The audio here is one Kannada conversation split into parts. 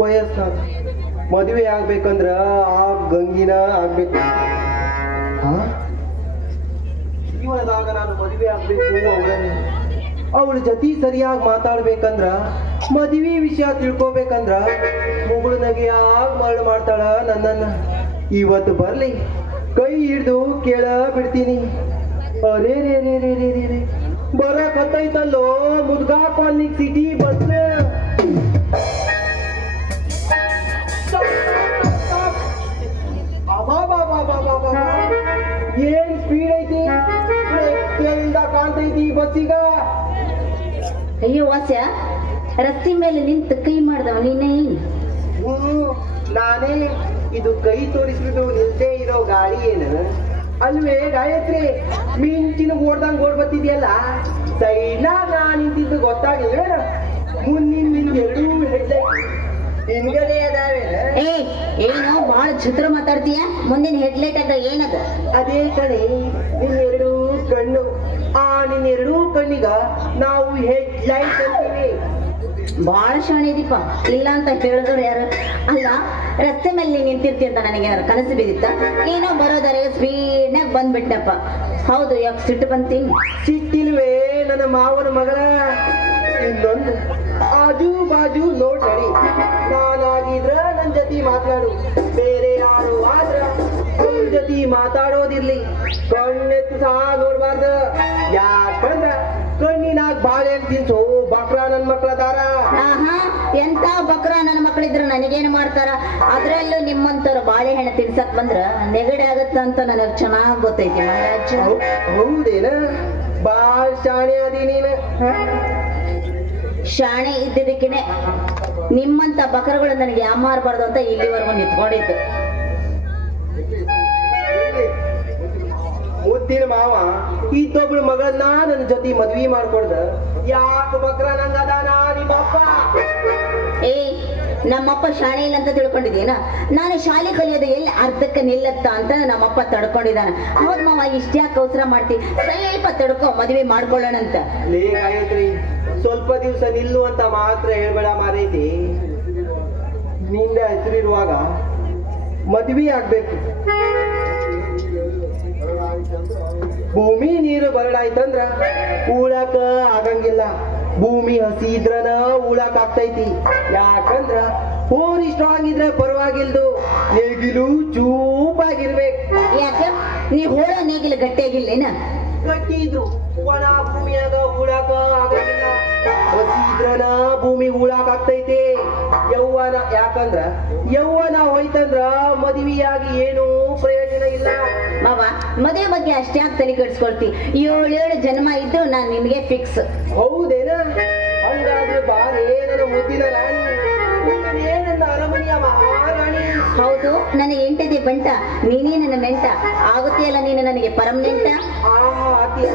ವಯಸ್ಸಾದ ಮದುವೆ ಆಗ್ಬೇಕಂದ್ರ ಆ ಗಂಗಿನ ಆಗ್ಬೇಕು. ಜೀವನದಾಗ ನಾನು ಮದುವೆ ಆಗ್ಬೇಕು, ಅವಳ ಜೊತೆ ಸರಿಯಾಗಿ ಮಾತಾಡ್ಬೇಕಂದ್ರ, ಮದುವೆ ವಿಷಯ ತಿಳ್ಕೊಬೇಕಂದ್ರ ಮುಗುಳ್ನಾಗೆ ಯಾಕೆ ಮರಳು ಮಾಡ್ತಾಳ ನನ್ನನ್ನ. ಇವತ್ತು ಬರ್ಲಿ, ಕೈ ಹಿಡ್ದು ಕೇಳ ಬಿಡ್ತೀನಿ. ಅರೇ ರೇ ರೇ ರೇ ರೇ ರೇ ರೇ ಬರಕ್ ಹತ್ತೈತಲ್ಲೋ ಮುದ್ಗಾ ಕಾಲನಿ ಸಿಟಿ ಬಸ್. ಏನ್ ಸ್ಪೀಡ್ ಐತಿ, ಕಾಣ್ತೈತಿ ಬಸ್ಸಿಗ. ಅಯ್ಯೋ ವಾಸ್ಯ, ರಸ್ತೆ ಮೇಲೆ ನಿಂತು ಕೈ ಮಾಡ್ದವ ನೀನೇ? ನಾನೇ. ಇದು ಕೈ ತೋರಿಸ್ಬಿಟ್ಟು ನಿಲ್ದೇ ಇರೋ ಗಾಡಿ ಏನು ಅಲ್ವೇ ಗಾಯತ್ರಿ? ಮಿಂಚಿನ ಓಡ್ದಂಗ್ ಓಡ್ ಬತ್ತಿದ್ಯಲ್ಲ, ಸೈಡ್ನಾಗ ನಾ ನಿಂತಿದ್ದು ಗೊತ್ತಾಗಿಲ್ವೇ? ಮುಂದಿನ ನಿನ್ ಎರಡೂ ಹೆಡ್ಲೈಟ್ ಹಿಂಗಡೆ ಅದಾವೆ. ಏನೋ ಬಾಳ ಚಿತ್ರ ಮಾತಾಡ್ತೀಯ. ಮುಂದಿನ ಹೆಡ್ಲೈಟ್ ಆಗ ಏನದ? ಅದೇ ಕಣೆ, ನಿನ್ ಎರಡೂ ಕಣ್ಣು. ನಿನ್ ಎರಡೂ ಕಣ್ಣಿಗ ನಾವು ಹೆಡ್ಲೈಟ್ ಅಂತೀವಿ. ಬಾಳ ಶಾಣೆ ಇದೀಪ, ಇಲ್ಲ ಅಂತ ಹೇಳಿದ್ರು ಯಾರು? ಅಲ್ಲ, ರಸ್ತೆ ಮೇಲೆ ನೀನ್ ನಿಂತಿರ್ತಿ ಅಂತ ನನಗೆ ಕನಸು ಬಿದ್ದಿತ್ತ? ಏನೋ ಬರೋದಾರೆ ಸ್ಪೀಡ್ನಾಗ ಬಂದ್ಬಿಟ್ಟಪ್ಪ. ಹೌದು, ಯಾಕೆ ಸಿಟ್ಟು ಬಂತೀನಿ? ಸಿಟ್ಟಿಲ್ವೇ ನನ್ನ ಮಾವನ ಮಗಳ. ಇನ್ನೊಂದು ಆಜು ಬಾಜು ನೋಡ್ ನಡಿ. ನಾನಾಗಿದ್ರ ನನ್ ಜೊತೆ ಮಾತಾಡು, ಬೇರೆ ಯಾರು ಆದ್ರ ಅವ್ರ ಜೊತೆ ಮಾತಾಡೋದಿರ್ಲಿ. ಕಣ್ಣೆತ್ತು ಸಹ ನೋಡ್ಬಾರ್ದು. ಯಾಕಂದ್ರ ಕಣ್ಣಿನಾಗ ಬಾಳೆಹಣ್ಣು ತಿನ್ಸೋ ಬಕ್ರ ನನ್ ಮಕ್ಳದಾರ. ಎಂತ ಬಕ್ರ ನನ್ನ ಮಕ್ಕಳಿದ್ರು ನನಗೇನು ಮಾಡ್ತಾರ? ಅದ್ರಲ್ಲೂ ನಿಮ್ಮಂತವ್ರ ಬಾಳೆಹಣ್ಣು ತಿನ್ಸಕ್ ಬಂದ್ರ ನೆಗಡಿ ಆಗತ್ತ ಅಂತ ನನಗ್ ಚೆನ್ನಾಗ್ ಗೊತ್ತೈತಿ ಮಹಾರಾಜ. ಹೌದೇನ? ಬಾಳ್ ಶಾಣೆ ಅದಿ ನೀನ. ಶಾಣೆ ಇದ್ದಿದ್ದಕ್ಕೇನೆ ನಿಮ್ಮಂತ ಬಕರಗಳು ನನಗೆ ಯಾಮಾರಬಾರ್ದು ಅಂತ ಇಲ್ಲಿವರೆಗೂ ನಿಂತ್ಕೊಂಡಿದ್ದು. ಮುದ್ದಿನ ಮಾವ ಇದ್ದೊಬ್ಳು ಮಗಳನ್ನ ನನ್ನ ಜೊತೆ ಮದ್ವಿ ಮಾಡ್ಕೊಡ್ದ. ಯಾಕೆ ಬಕ್ರ ನಂಗದಾನ ನಿಮ್ಮಪ್ಪ? ನಮ್ಮಪ್ಪ ಶಾಣೆ ಇಲ್ಲ ಅಂತ ತಿಳ್ಕೊಂಡಿದ್ದೀನ? ನಾನು ಶಾಲೆ ಕಲಿಯೋದು ಎಲ್ಲಿ ಅರ್ಧಕ್ಕೆ ನಿಲ್ಲತ್ತ ಅಂತ ನಮ್ಮಪ್ಪ ತಡ್ಕೊಂಡಿದ್ದಾನ. ಹೌದ್ ಮಾವ, ಇಷ್ಟ್ಯಾಕೆ ಅವಸರ ಮಾಡ್ತಿ? ಸ್ವಲ್ಪ ತಡ್ಕೊ, ಮದುವೆ ಮಾಡ್ಕೊಳ್ಳೋಣಂತ. ಲೇ ಗಾಯತ್ರಿ, ಸ್ವಲ್ಪ ದಿವಸ ನಿಲ್ಲು ಅಂತ ಮಾತ್ರ ಹೇಳ್ಬೇಡ ಮಾರೈತಿ. ನಿಂದ ಹೆಸರಿರುವಾಗ ಮದ್ವಿ ಆಗ್ಬೇಕು. ಭೂಮಿ ನೀರು ಬರಡಾಯ್ತಂದ್ರ ಉಳಾಕ ಆಗಂಗಿಲ್ಲ. ಭೂಮಿ ಹಸಿ ಇದ್ರನ ಉಳಾಕ್ ಆಗ್ತೈತಿ. ಯಾಕಂದ್ರ ಹೋರಿ ಸ್ಟ್ರಾಂಗ್ ಇದ್ರೆ ಪರವಾಗಿಲ್ದು, ನೇಗಿಲು ಚೂಪಾಗಿರ್ಬೇಕು. ಯಾಕ ನೀ ಹೋಳ ನೇಗಿಲು ಗಟ್ಟಿಯಾಗಿಲ್ಲೇನ? ಗಟ್ಟಿ ಇದ್ರು ಒಣ ಭೂಮಿಯಾಗ ಉಳಾಕ ಆಗಂಗಿಲ್ಲ. ಹಸಿ ಇದ್ರನ ಭೂಮಿ ಉಳಾಕ್ ಆಗ್ತೈತಿ. ಯೌವನ, ಯಾಕಂದ್ರ ಯೌವನ ಹೋಯ್ತಂದ್ರ ಮದುವೆಯಾಗಿ ಏನೂ ಪ್ರಯೋಜನ ಇಲ್ಲ. ಮಾವ, ಮದುವೆ ಬಗ್ಗೆ ಅಷ್ಟೇ ತಲೆ ಕೆಡಿಸ್ಕೊಳ್ತಿ. 7 ಜನ್ಮ ಇದ್ರು ನಾನ್ ನಿನ್ಗೆ ಫಿಕ್ಸ್. ಹೌದೇನ? ಹಂಗಾದ್ರೆ ಬಾರೇ ನನ್ನ ಮುದ್ದಿನ ರಾಣಿ, ನನ್ನ ಅರಮನೆಯ ಮಹಾರಾಣಿ. ಹೌದು, ನನಗೆ ಎಂಟದೆ ಬಂಟ, ನೀನೇ ನನ್ನ ಮೆಂಟ. ಆಗುತ್ತೆಯಲ್ಲ ನೀನು ನನಗೆ ಪರ್ಮನೆಂಟ. ಆತಿಯ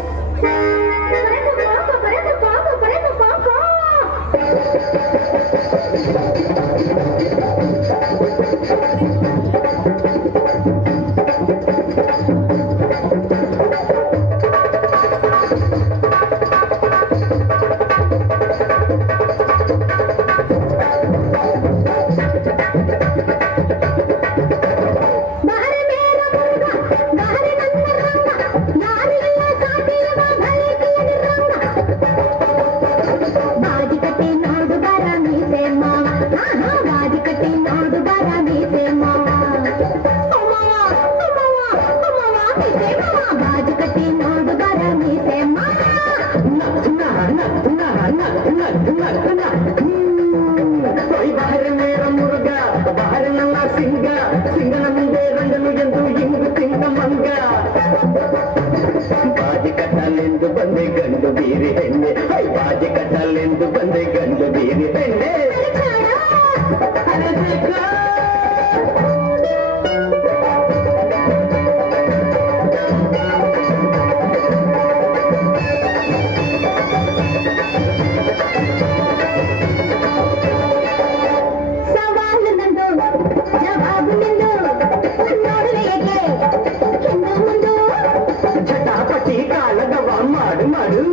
झटापटी कालगवा माಡು माಡು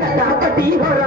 लटापटी ಹೊರ